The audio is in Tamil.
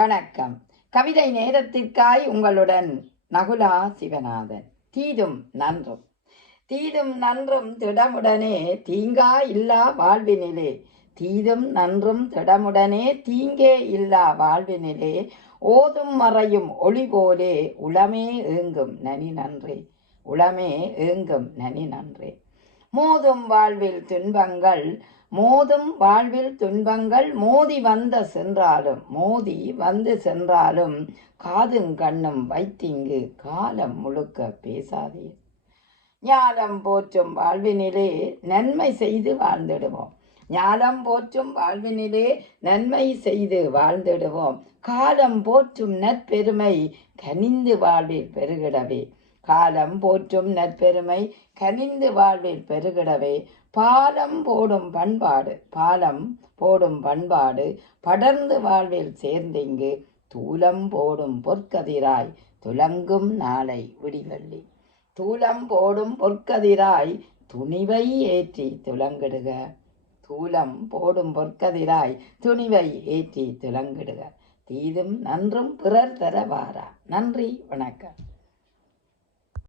வணக்கம். கவிதை நேரத்திற்காய் உங்களுடன் நகுலா சிவநாதன். தீதும் நன்றும் தீதும் நன்றும் திடமுடனே தீங்கா இல்லா வாழ்வினிலே, தீதும் நன்றும் திடமுடனே தீங்கே இல்லா வாழ்வினிலே, ஓதும் மறையும் ஒளி போலே உளமே ஏங்கும் நனி நன்றே, உளமே ஏங்கும் நனி நன்றே. மோதும் வாழ்வில் துன்பங்கள் மோதி வந்து சென்றாலும் காதும் கண்ணும் வைத்திங்கு காலம் முழுக்க பேசாதே. ஞாலம் போற்றும் வாழ்வினிலே நன்மை செய்து வாழ்ந்திடுவோம். ஞாலம் போற்றும் வாழ்வினிலே நன்மை செய்து வாழ்ந்திடுவோம். காலம் போற்றும் நற்பெருமை கனிந்து வாழ்வில் பெருகிடவே, காலம் போற்றும் நற்பெருமை கனிந்து வாழ்வில் பெருகிடவே, பாலம் போடும் பண்பாடு படர்ந்து வாழ்வில் சேர்ந்திங்கு தூலம் போடும் பொற்கதிராய் துலங்கும் நாளை விடிவெள்ளி. தூலம் போடும் பொற்கதிராய் துணிவை ஏற்றி துலங்கிடுக, தூலம் போடும் பொற்கதிராய் துணிவை ஏற்றி துலங்கிடுக. தீதும் நன்றும் பிறர் தர வாரா. நன்றி, வணக்கம்.